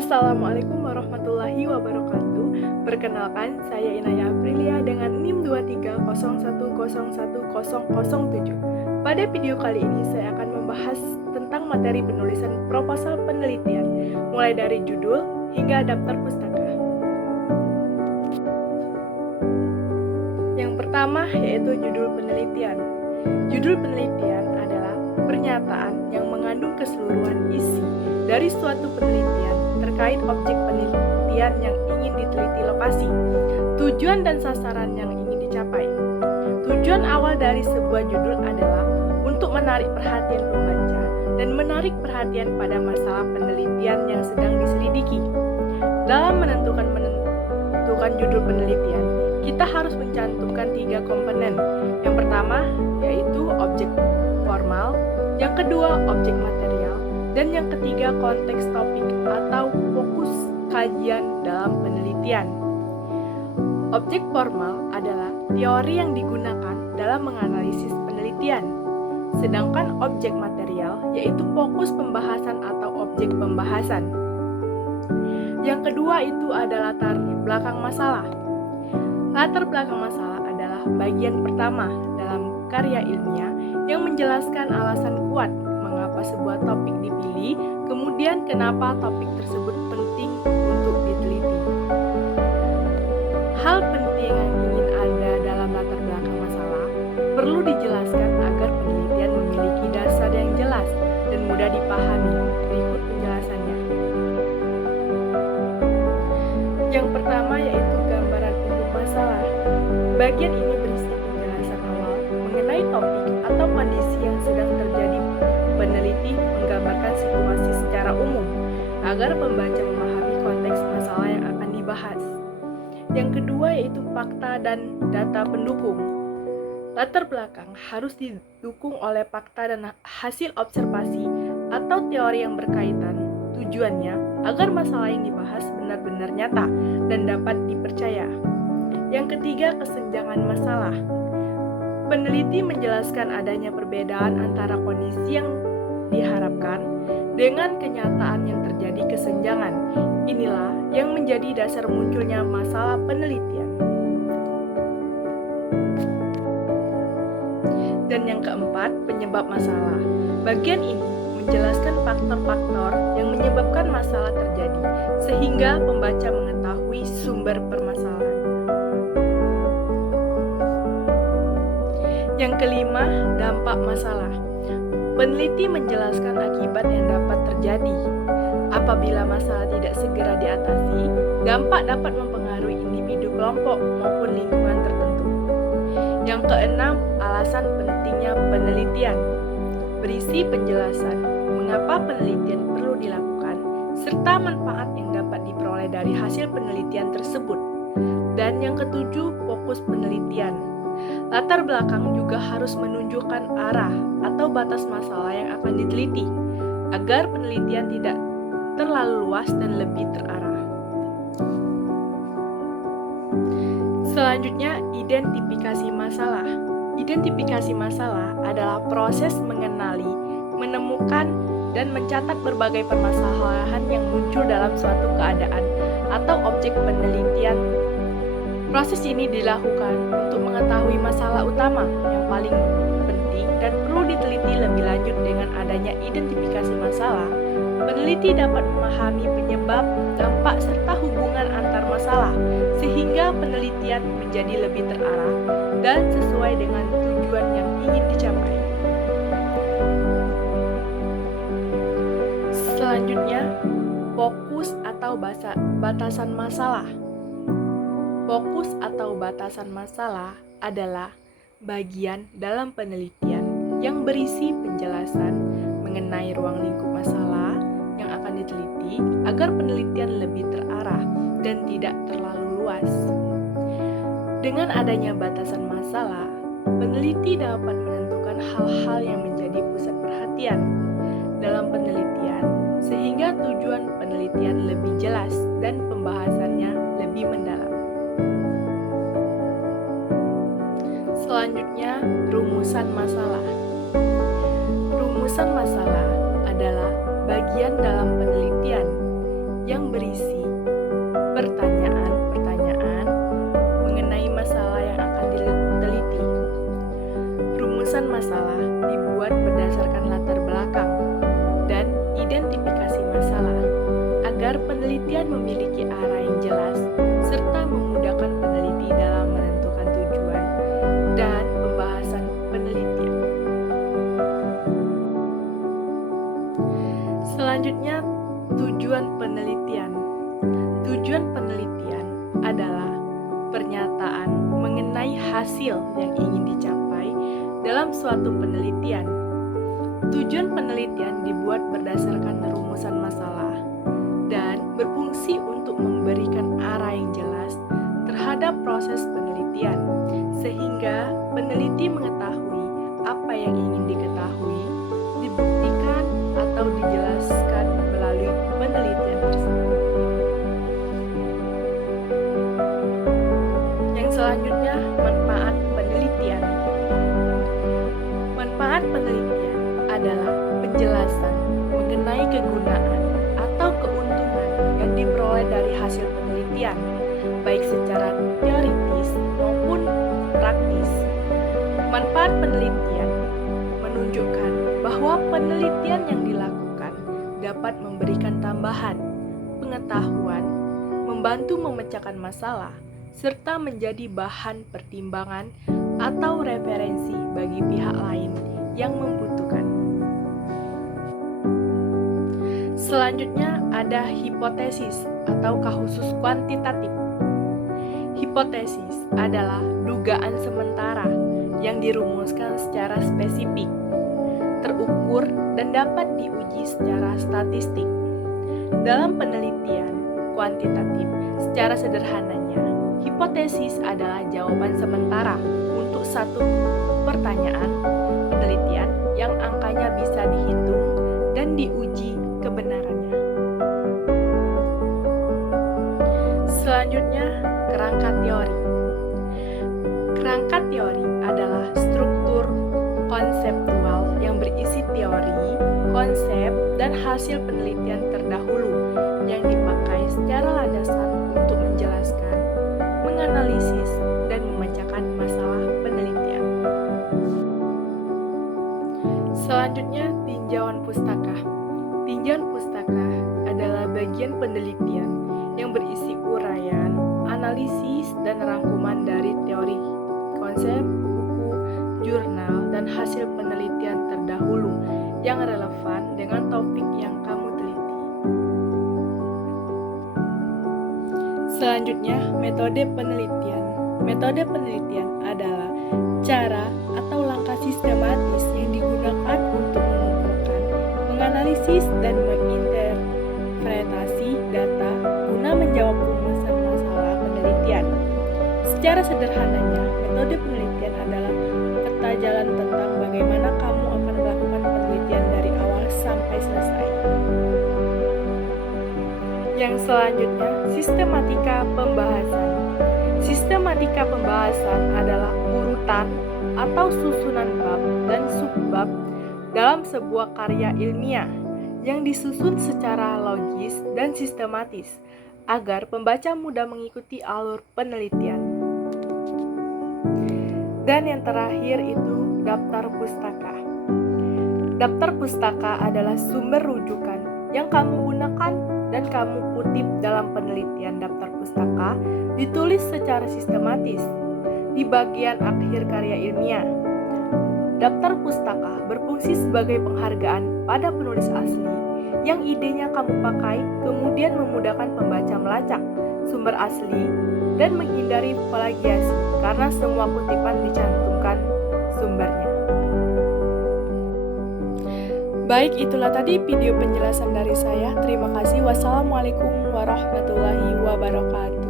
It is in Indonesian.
Assalamualaikum warahmatullahi wabarakatuh. Perkenalkan, saya Inaya Aprilia dengan NIM 2301011007. Pada video kali ini saya akan membahas tentang materi penulisan proposal penelitian, mulai dari judul hingga daftar pustaka. Yang pertama yaitu judul penelitian. Judul penelitian adalah pernyataan yang mengandung keseluruhan isi dari suatu penelitian terkait objek penelitian yang ingin diteliti, lokasi, tujuan dan sasaran yang ingin dicapai. Tujuan awal dari sebuah judul adalah untuk menarik perhatian pembaca dan menarik perhatian pada masalah penelitian yang sedang diselidiki. Dalam menentukan judul penelitian, kita harus mencantumkan 3 komponen. Yang pertama yaitu objek formal, yang kedua objek material, dan yang ketiga konteks topik atau fokus kajian dalam penelitian. Objek formal adalah teori yang digunakan dalam menganalisis penelitian, sedangkan objek material yaitu fokus pembahasan atau objek pembahasan. Yang kedua itu adalah latar belakang masalah. Latar belakang masalah adalah bagian pertama dalam karya ilmiah yang menjelaskan alasan kuat mengapa sebuah topik dipilih, kemudian kenapa topik tersebut penting untuk diteliti. Hal penting yang ingin ada dalam latar belakang masalah perlu dijelaskan agar penelitian memiliki dasar yang jelas dan mudah dipahami. Berikut penjelasannya. Yang pertama yaitu gambaran umum masalah. Bagian ini berisi penjelasan awal mengenai topik atau kondisi yang sedang terjadi. Peneliti menggambarkan situasi secara umum agar pembaca memahami konteks masalah yang akan dibahas. Yang kedua yaitu fakta dan data pendukung. Latar belakang harus didukung oleh fakta dan hasil observasi atau teori yang berkaitan. Tujuannya agar masalah yang dibahas benar-benar nyata dan dapat dipercaya. Yang ketiga, kesenjangan masalah. Peneliti menjelaskan adanya perbedaan antara kondisi yang diharapkan dengan kenyataan yang terjadi kesenjangan. Inilah yang menjadi dasar munculnya masalah penelitian. Dan yang keempat, penyebab masalah. Bagian ini menjelaskan faktor-faktor yang menyebabkan masalah terjadi, sehingga pembaca mengetahui sumber permasalahan. Yang kelima, dampak masalah. Peneliti menjelaskan akibat yang dapat terjadi. Apabila masalah tidak segera diatasi, dampak dapat mempengaruhi individu, kelompok, maupun lingkungan tertentu. Yang keenam, alasan pentingnya penelitian. Berisi penjelasan mengapa penelitian perlu dilakukan, serta manfaat yang dapat diperoleh dari hasil penelitian tersebut. Dan yang ketujuh, fokus penelitian. Latar belakang juga harus menunjukkan arah atau batas masalah yang akan diteliti, agar penelitian tidak terlalu luas dan lebih terarah. Selanjutnya, identifikasi masalah. Identifikasi masalah adalah proses mengenali, menemukan, dan mencatat berbagai permasalahan yang muncul dalam suatu keadaan atau objek penelitian. Proses ini dilakukan untuk mengetahui masalah utama yang paling penting dan perlu diteliti lebih lanjut. Dengan adanya identifikasi masalah, peneliti dapat memahami penyebab, dampak, serta hubungan antar masalah, sehingga penelitian menjadi lebih terarah dan sesuai dengan tujuan yang ingin dicapai. Selanjutnya, fokus atau batasan masalah. Fokus atau batasan masalah adalah bagian dalam penelitian yang berisi penjelasan mengenai ruang lingkup masalah yang akan diteliti agar penelitian lebih terarah dan tidak terlalu luas. Dengan adanya batasan masalah, peneliti dapat menentukan hal-hal yang menjadi pusat perhatian dalam penelitian sehingga tujuan penelitian lebih jelas dan pembahasannya lebih mendalam. Selanjutnya, rumusan masalah. Rumusan masalah adalah bagian dalam penelitian yang penelitian memiliki arah yang jelas serta memudahkan peneliti dalam menentukan tujuan dan pembahasan penelitian. Selanjutnya, tujuan penelitian. Tujuan penelitian adalah pernyataan mengenai hasil yang ingin dicapai dalam suatu penelitian. Tujuan penelitian dibuat berdasarkan rumusan masalah dan berfungsi untuk memberikan arah yang jelas terhadap proses penelitian, sehingga peneliti mengetahui apa yang ingin diketahui, dibuktikan, atau dijelaskan melalui penelitian tersebut. Yang selanjutnya, manfaat penelitian. Manfaat penelitian adalah penjelasan mengenai kegunaan atau keuntungan yang diperoleh dari hasil penelitian, baik secara teoritis maupun praktis. Manfaat penelitian menunjukkan bahwa penelitian yang dilakukan dapat memberikan tambahan pengetahuan, membantu memecahkan masalah, serta menjadi bahan pertimbangan atau referensi bagi pihak lain yang membutuhkan. Selanjutnya ada hipotesis atau kasus kuantitatif. Hipotesis adalah dugaan sementara yang dirumuskan secara spesifik, terukur, dan dapat diuji secara statistik. Dalam penelitian kuantitatif, secara sederhananya, hipotesis adalah jawaban sementara untuk satu pertanyaan penelitian yang angkanya bisa dihitung dan diuji kebenarannya. Selanjutnya, kerangka teori. Kerangka teori adalah struktur konseptual yang berisi teori, konsep, dan hasil penelitian terdahulu yang dipakai secara landasan untuk menjelaskan, menganalisis, dan memecahkan masalah penelitian. Selanjutnya, tinjauan pustaka. Tinjauan pustaka adalah bagian penelitian yang berisi uraian, analisis, dan rangkuman dari teori, konsep, buku, jurnal, dan hasil penelitian terdahulu yang relevan dengan topik yang kamu teliti. Selanjutnya, metode penelitian. Metode penelitian adalah cara atau langkah sistematis yang digunakan untuk mengumpulkan, menganalisis, dan menginterpretasi data guna menjawab rumusan masalah penelitian. Secara sederhananya, metode penelitian adalah peta jalan tentang bagaimana kamu akan melakukan penelitian dari awal sampai selesai. Yang selanjutnya, sistematika pembahasan. Sistematika pembahasan adalah urutan atau susunan bab dan subbab dalam sebuah karya ilmiah yang disusun secara logis dan sistematis agar pembaca mudah mengikuti alur penelitian. Dan yang terakhir itu daftar pustaka. Daftar pustaka adalah sumber rujukan yang kamu gunakan dan kamu kutip dalam penelitian. Daftar pustaka ditulis secara sistematis di bagian akhir karya ilmiah. Daftar pustaka berfungsi sebagai penghargaan pada penulis asli yang idenya kamu pakai, kemudian memudahkan pembaca melacak sumber asli dan menghindari plagiasi karena semua kutipan dicantumkan sumbernya. Baik, itulah tadi video penjelasan dari saya. Terima kasih. Wassalamualaikum warahmatullahi wabarakatuh.